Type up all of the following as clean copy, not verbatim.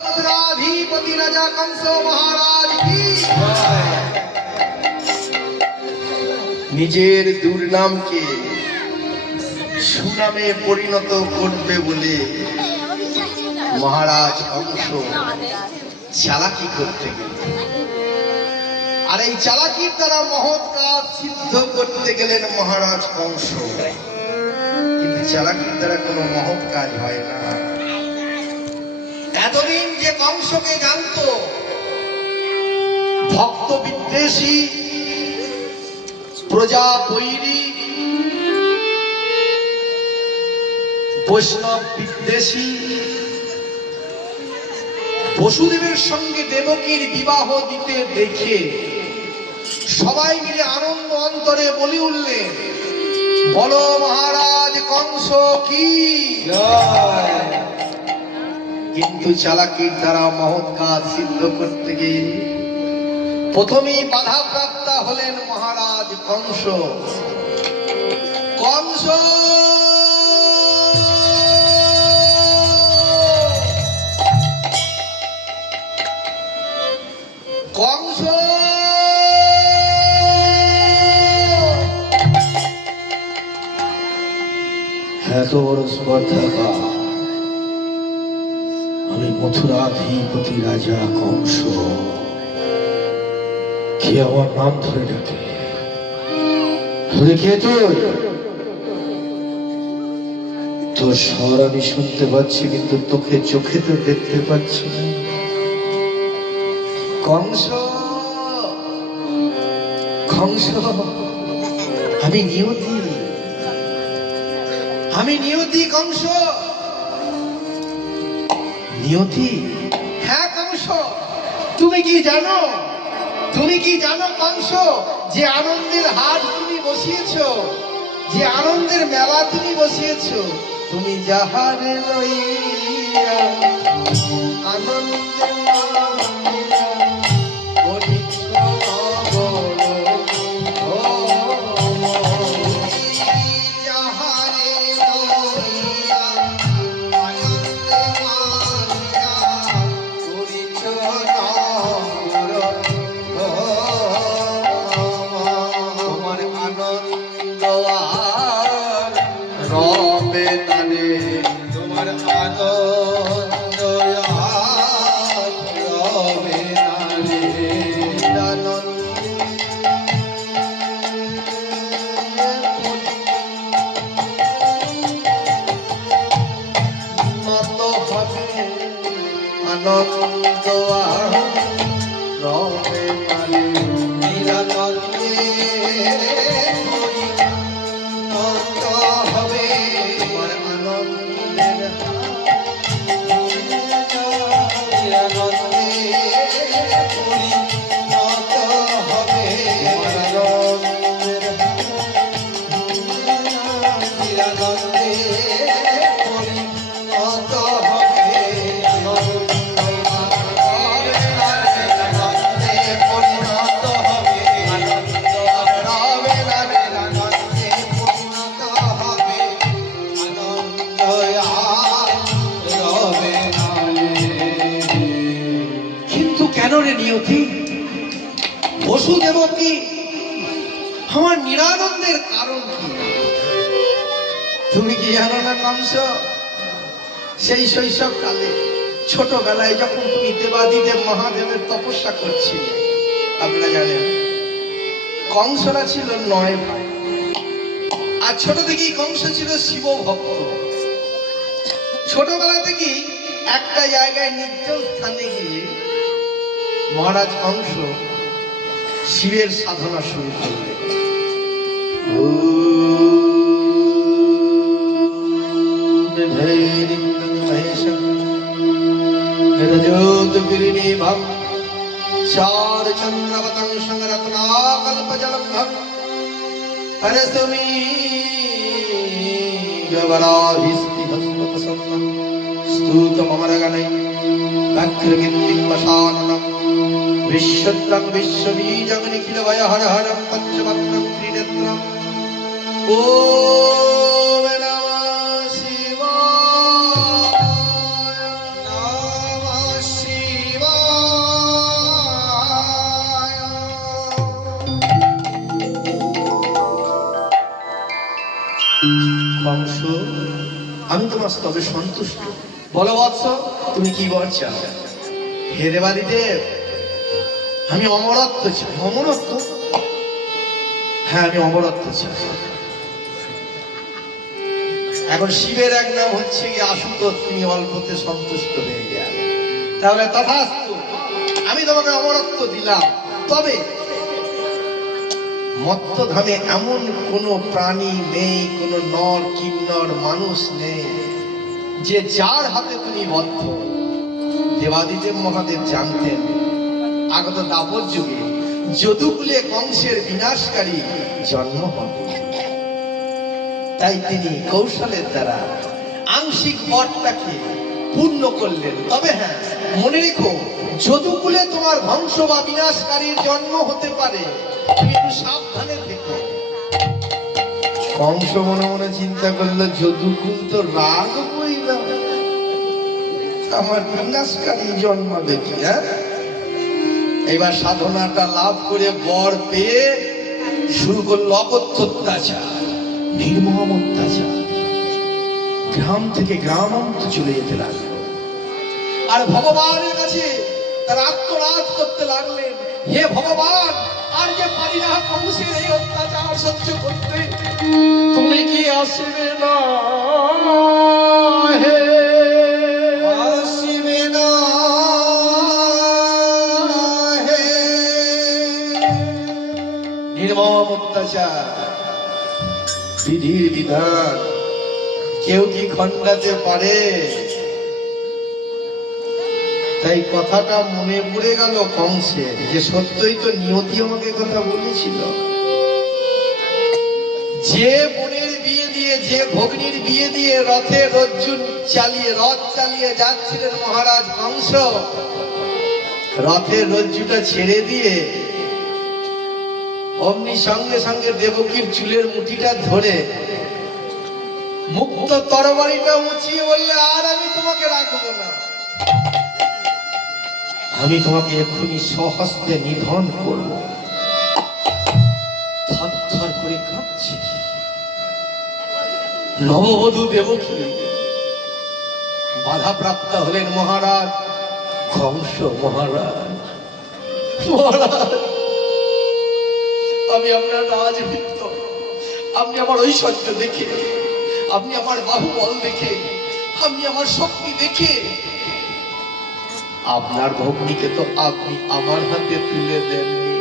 রাধিপতি রাজা কংস মহারাজ কি নিজের দুর্নামকে সুনামে পরিণত করবে বলে মহারাজ কংস চালাকি করতে গেলেন। আর এই চালাকির দ্বারা মহৎ কাজ সিদ্ধ করতে গেলেন মহারাজ কংস। কিন্তু চালাকির দ্বারা কোনো মহৎ কাজ হয় না। এতদিন যে কংসকে জানত ভক্ত বিদ্বেষী, প্রজা বৈরী, বৈষ্ণব বিদ্বেষী, বসুদেবের সঙ্গে দেবকীর বিবাহ দিতে দেখে সবাই মিলে আনন্দ অন্তরে বলে উঠলেন, বলো মহারাজ কংস কি। কিন্তু চালাকির দ্বারা মহৎ কাজ সিদ্ধ করতে গিয়ে প্রথমেই বাধাপ্রাপ্ত হলেন মহারাজ কংস। কংস কংস এত বড় স্পর্ধা, আমি মথুরাধিপতি রাজা কংস, কে আমার নাম ধরে ডাকে? কে তোর স্বর আমি শুনতে পাচ্ছি, কিন্তু তোকে চোখে তো দেখতে পাচ্ছি না। কংস কংস আমি নিয়তি, আমি নিয়তি কংস। নিয়তি? হ্যাঁ কংস, তুমি কি জানো, তুমি কি জানো কংস, যে আনন্দের হাট তুমি বসিয়েছ, যে আনন্দের মেলা তুমি বসিয়েছ, তুমি যাহারে লইয়া আনন্দের বসুদেব কি আমার নিরানন্দের কারণ কি? তুমি কি জানো না কংস, সেই শৈশব কালে ছোটবেলায় যখন তুমি দেবাদিদেব মহাদেবের তপস্যা করছিলে, আপনারা জানেন কংসরা ছিল 9 ভাই। আর ছোট থেকেই কংস ছিল শিব ভক্ত। ছোটবেলা থেকেই একটা জায়গায় নির্জন স্থানে গিয়ে মহারাজ কংস শিবের সাধনা শুরু করলেন। চার চন্দ্রবতং সংরত্নাকল্প জলম্ভম হরসমি জবরাভিস্তি ভস্মপসন্নম স্তূতমরগণৈ ব্যঘ্রগিন্দিম বসাননম বিশ্বদ্রং বিশ্ববীজং নিখিল ভয় হর হরম পঞ্চবক্রম ত্রিনেত্রম। ওম নমঃ শিবায়। নমঃ তবে সন্তুষ্ট। বলো বৎস, তুমি কি বর চাও? হে দেবাদিদেব, আমি অমরত্ব চাই। অমরত্ব? হ্যাঁ, আমি অমরত্ব চাই। এখন শিবের এক নাম হচ্ছে কি আশুতোষ, তুমি অল্পতে সন্তুষ্ট হয়ে যাবে। তাহলে তথাস্তু, আমি তোমাকে অমরত্ব দিলাম। তবে মত্তধামে এমন কোন প্রাণী নেই, কোন নর কিন্নর মানুষ নেই যে যার হাতে তুমি বদ্ধ। দেবাদিদেব মহাদেব জানতেন আগত দাপর যুগে যদুকুলে কংসের বিনাশকারী জন্ম হবে, তাই তিনি কৌশলের দ্বারা আংশিক বরটাকে পূর্ণ করলেন। তবে হ্যাঁ, মনে রেখো, যদুকুলে তোমার ধ্বংস বা বিনাশকারীর জন্ম হতে পারে, কিন্তু সাবধানে থেকো। কংস মনে মনে চিন্তা করলো, যদুকুল তো রাগ বইলা, আমার বিনাশকারী জন্মাবে কি? এবার সাধনাটা লাভ করে বর পেয়ে শুরু করলো অকথ্য অত্যাচার, নির্মম অত্যাচার। গ্রাম থেকে গ্রাম অন্ত চলে যেতে লাগলো, আর ভগবানের কাছে তারা আত্মনাদ করতে লাগলেন, হে ভগবান, আর যে পারি না কংসের এই অত্যাচার সহ্য করতে, তুমি কি আসবে না? হে আসবে না? হে নির্মম অত্যাচার, বিধির বিধান কেউ কি খণ্ডাতে পারে? তাই কথাটা মনে পড়ে গেল কংসের, যে সত্যই তো নিয়তি আমাকে কথা বলেছিল। যে বোনের বিয়ে দিয়ে, যে ভগ্নির বিয়ে দিয়ে রথে রথ চালিয়ে যাচ্ছিলেন মহারাজ কংস, রথের রজ্জুটা ছেড়ে দিয়ে অমনি সঙ্গে সঙ্গে দেবকীর চুলের মুঠিটা ধরে মুক্ত তরবারিটা উঁচিয়ে বললে, আর আমি তোমাকে রাখবো না, আমি তোমাকে এক্ষুনি স্বহস্তে নিধন করব। থরথর করে কাঁপছে নববধূ দেবকী। বাধাপ্রাপ্ত হলেন মহারাজ কংস। মহারাজ, আমি আপনার রাজভৃত্য, আপনি আমার ঐশ্বর্য দেখে, আপনি আমার বাহুবল দেখে, আপনি আমার শক্তি দেখে আপনার ভগ্নিকে তো আপনি আমার হাতে তুলে দেননি।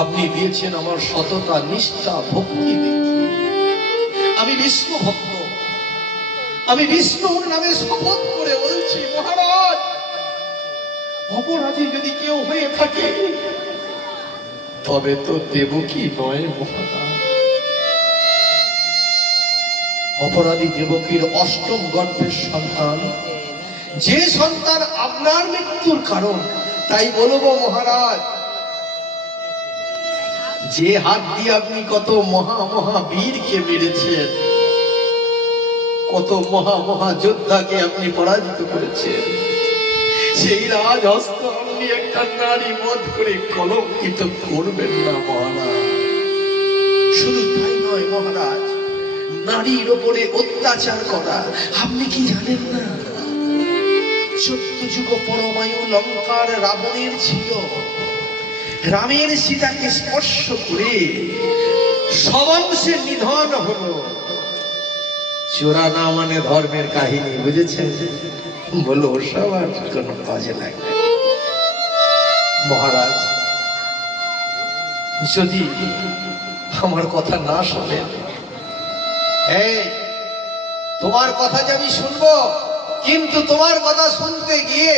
আপনি দিয়েছেন আমার সততা, নিষ্ঠা, ভক্তি দেখে। আমি বিষ্ণু ভক্ত, আমি বিষ্ণুর নামে শপথ করে বলছি মহারাজ, অপরাধী যদি কেউ হয়ে থাকে তবে তো দেবকী নয় মহারাজ। অপরাধী দেবকীর অষ্টম গর্ভের সন্তান, যে সন্তান আপনার মৃত্যুর কারণ। তাই বলবো মহারাজ, যে হাত দিয়ে আপনি কত মহাবীরকে মেরেছেন, কত মহা যোদ্ধাকে আপনি পরাজিত করেছেন, সেই রাজ হস্ত আপনি একটা নারী বধ করে কলঙ্কিত করবেন না মহারাজ। শুধু তাই নয় মহারাজ, নারীর ওপরে অত্যাচার করা আপনি কি জানেন না? 14 যুগ পরমায়ু লঙ্কার রাবণের ছিল, রামের সীতাকে স্পর্শ করে সবংশের নিধন হলো। চোরা না মানে ধর্মের কাহিনী, বুঝেছেন? বলো সবার কোন কাজে লাগবে। মহারাজ, যদি আমার কথা না শোনেন, এই তোমার কথা যে আমি শুনবো, কিন্তু তোমার কথা শুনতে গিয়ে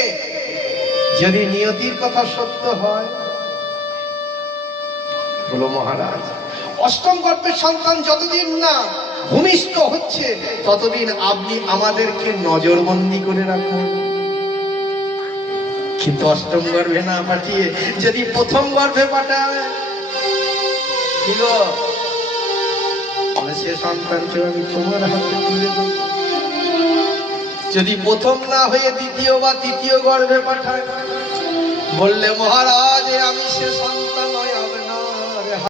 যদি নিয়তির কথা সত্য হয়, বলো মহারাজ, অষ্টম গর্ভের সন্তান যতদিন না ভূমিষ্ঠ হচ্ছে ততদিন আপনি আমাদেরকে নজরবন্দি করে রাখুন। কিন্তু অষ্টম গর্ভে না পাঠিয়ে যদি প্রথম গর্ভে পাঠায়, সে সন্তানকে আমি তোমার হাতে তুলে দেব। যদি প্রথম না হয়ে দ্বিতীয় বা তৃতীয় গর্ভে পাঠায়, বললে মহারাজ আমি সে